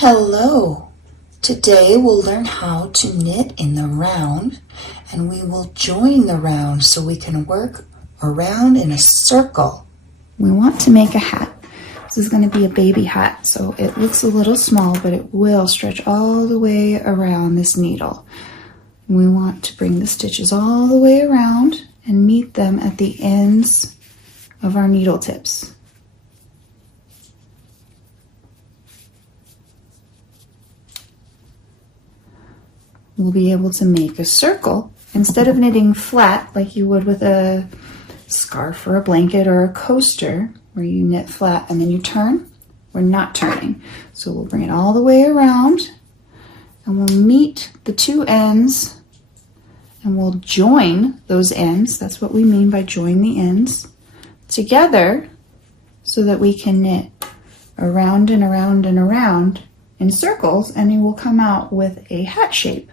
Hello! Today we'll learn how to knit in the round, and we will join the round so we can work around in a circle. We want to make a hat. This is going to be a baby hat, so it looks a little small, but it will stretch all the way around this needle. We want to bring the stitches all the way around and meet them at the ends of our needle tips. We'll be able to make a circle instead of knitting flat like you would with a scarf or a blanket or a coaster where you knit flat and then you turn. We're not turning. So we'll bring it all the way around and we'll meet the two ends and we'll join those ends. That's what we mean by join the ends together so that we can knit around and around and around in circles, and it will come out with a hat shape.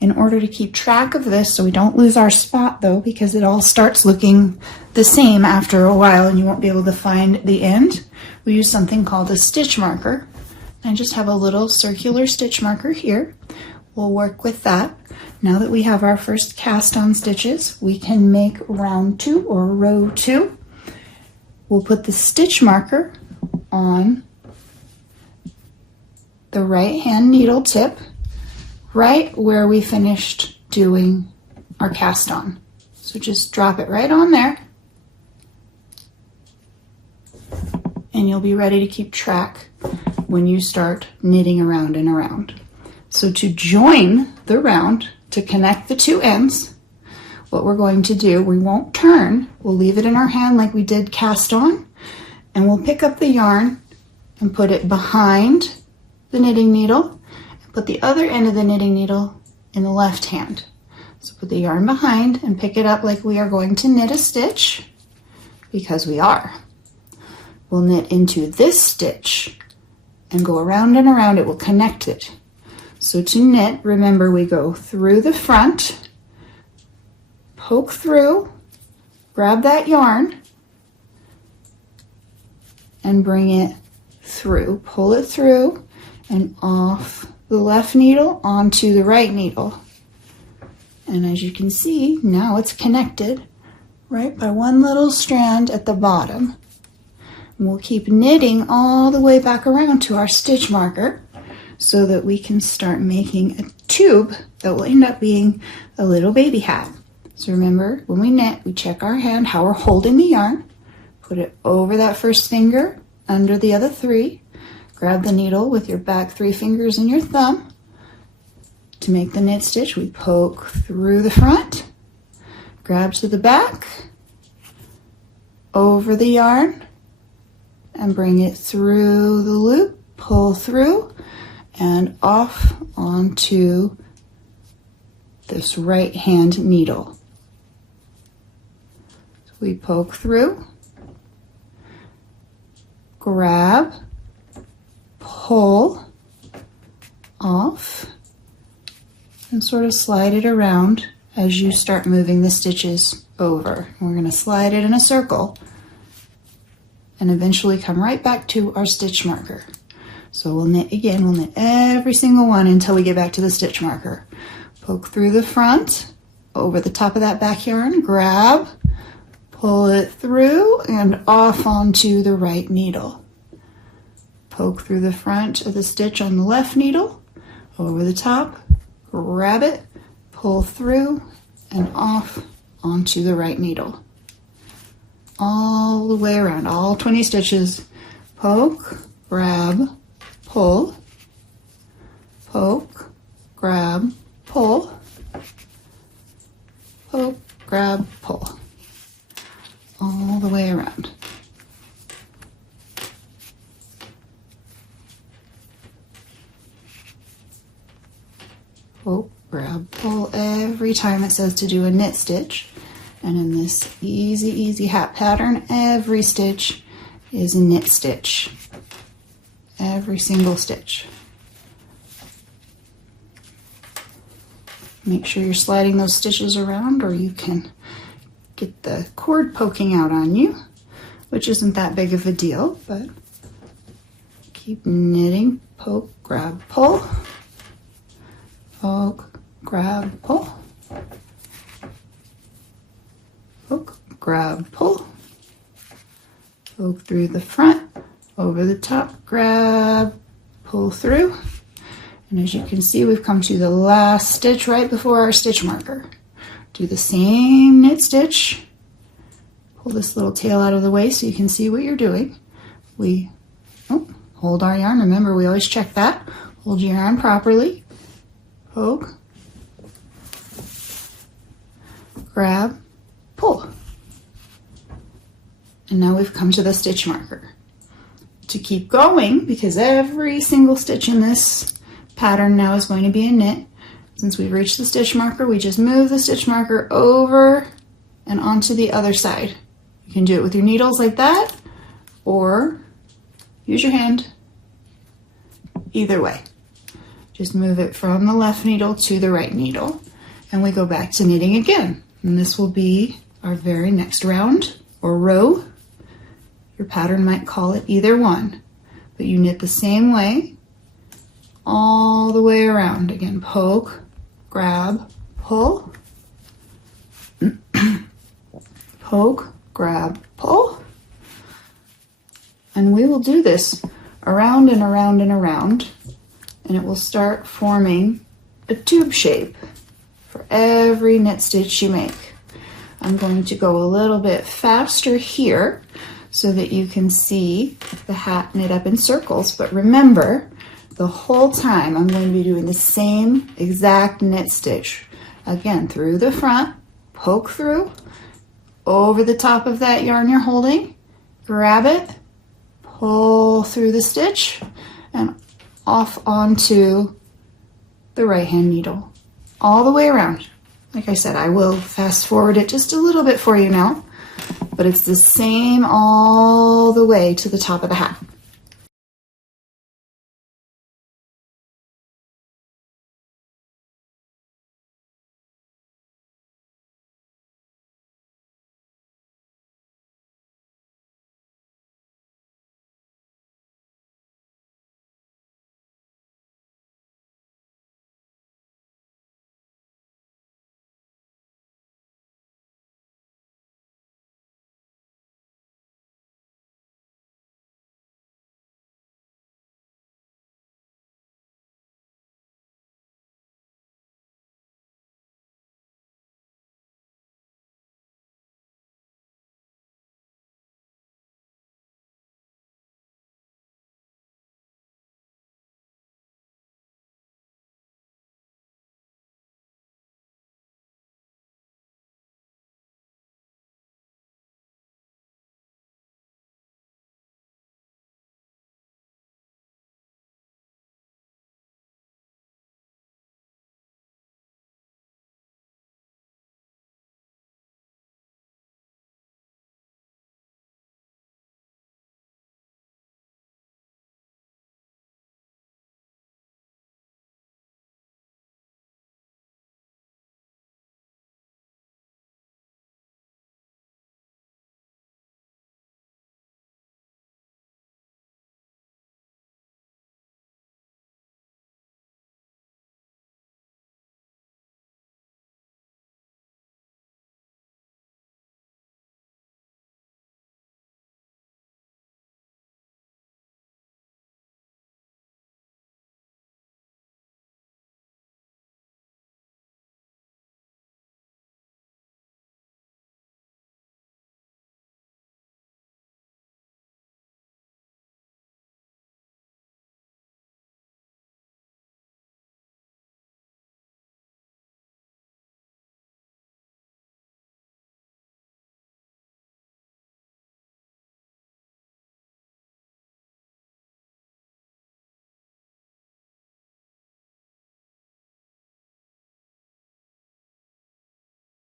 In order to keep track of this so we don't lose our spot though, because it all starts looking the same after a while and you won't be able to find the end, we use something called a stitch marker. I just have a little circular stitch marker here. We'll work with that. Now that we have our first cast on stitches, we can make round 2 or row 2. We'll put the stitch marker on the right hand needle tip right where we finished doing our cast on. So just drop it right on there and you'll be ready to keep track when you start knitting around and around. So to join the round, to connect the two ends, what we're going to do, we won't turn, we'll leave it in our hand like we did cast on, and we'll pick up the yarn and put it behind the knitting needle. Put the other end of the knitting needle in the left hand. So put the yarn behind and pick it up like we are going to knit a stitch, because we are. We'll knit into this stitch and go around and around. It will connect it. So to knit, remember we go through the front, poke through, grab that yarn, and bring it through. Pull it through and off the left needle onto the right needle. And as you can see, now it's connected right by one little strand at the bottom. And we'll keep knitting all the way back around to our stitch marker so that we can start making a tube that will end up being a little baby hat. So remember, when we knit, we check our hand, how we're holding the yarn, put it over that first finger, under the other 3, grab the needle with your back 3 fingers and your thumb. To make the knit stitch, we poke through the front, grab to the back, over the yarn, and bring it through the loop, pull through, and off onto this right hand needle. So we poke through, grab, pull off, and sort of slide it around as you start moving the stitches over. We're going to slide it in a circle and eventually come right back to our stitch marker. So we'll knit again, we'll knit every single one until we get back to the stitch marker. Poke through the front, over the top of that back yarn, grab, pull it through, and off onto the right needle. Poke through the front of the stitch on the left needle, over the top, grab it, pull through, and off onto the right needle. All the way around, all 20 stitches. Poke, grab, pull, poke, grab, pull, poke, grab, pull. All the way around. Poke, grab, pull every time it says to do a knit stitch. And in this easy hat pattern, every stitch is a knit stitch. Every single stitch. Make sure you're sliding those stitches around or you can get the cord poking out on you, which isn't that big of a deal, but Keep knitting, poke, grab, pull, poke, grab, pull, poke, grab, pull, poke through the front, over the top, grab, pull through. And as you can see, we've come to the last stitch right before our stitch marker. Do the same knit stitch. Pull this little tail out of the way so you can see what you're doing. We hold our yarn. Remember, we always check that. Hold your yarn properly. Poke, grab, pull. And now we've come to the stitch marker. To keep going, because every single stitch in this pattern now is going to be a knit. Since we've reached the stitch marker, we just move the stitch marker over and onto the other side. You can do it with your needles like that, or use your hand. Either way. Just move it from the left needle to the right needle, and we go back to knitting again. And this will be our very next round or row. Your pattern might call it either one, but you knit the same way all the way around. Again, poke, grab, pull, poke, grab, pull. And we will do this around and around and around, and it will start forming a tube shape for every knit stitch you make. I'm going to go a little bit faster here so that you can see the hat knit up in circles, but remember, the whole time I'm going to be doing the same exact knit stitch. Again, through the front, poke through, over the top of that yarn you're holding, grab it, pull through the stitch, and off onto the right hand needle, all the way around. Like I said, I will fast forward it just a little bit for you now, but it's the same all the way to the top of the hat.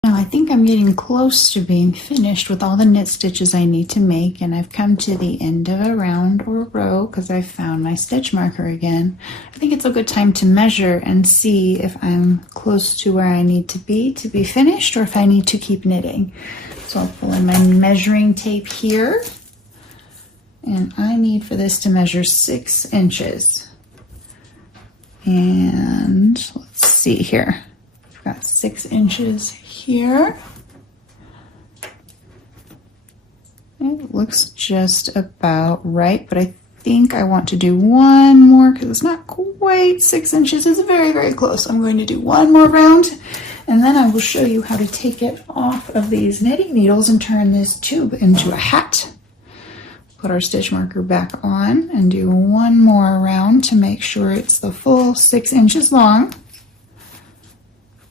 Now I think I'm getting close to being finished with all the knit stitches I need to make, and I've come to the end of a round or row because I've found my stitch marker again. I think it's a good time to measure and see if I'm close to where I need to be finished, or if I need to keep knitting. So I'll pull in my measuring tape here, And I need for this to measure 6 inches. And let's see here. I've got 6 inches here. It looks just about right, but I think I want to do one more because it's not quite 6 inches. It's very, very close. I'm going to do one more round, and then I will show you how to take it off of these knitting needles and turn this tube into a hat. Put our stitch marker back on and do one more round to make sure it's the full 6 inches long.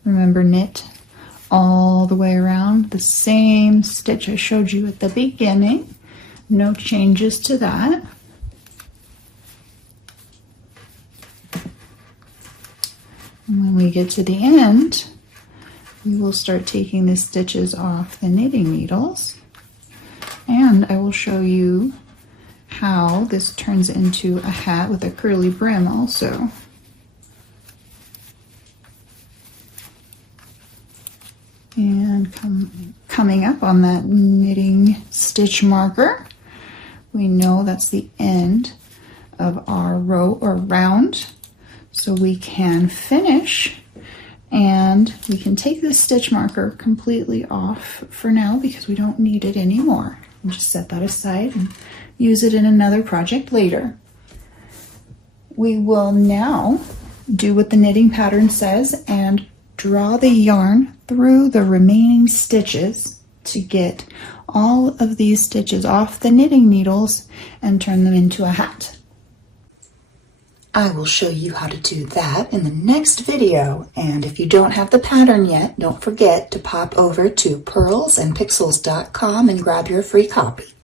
Remember, knit all the way around the same stitch I showed you at the beginning. No changes to that. And when we get to the end, we will start taking the stitches off the knitting needles. And I will show you how this turns into a hat with a curly brim also. And coming up on that knitting stitch marker, we know that's the end of our row or round. So we can finish, and we can take this stitch marker completely off for now because we don't need it anymore. And just set that aside and use it in another project later. We will now do what the knitting pattern says and draw the yarn through the remaining stitches to get all of these stitches off the knitting needles and turn them into a hat. I will show you how to do that in the next video, and if you don't have the pattern yet, don't forget to pop over to pearlsandpixels.com and grab your free copy.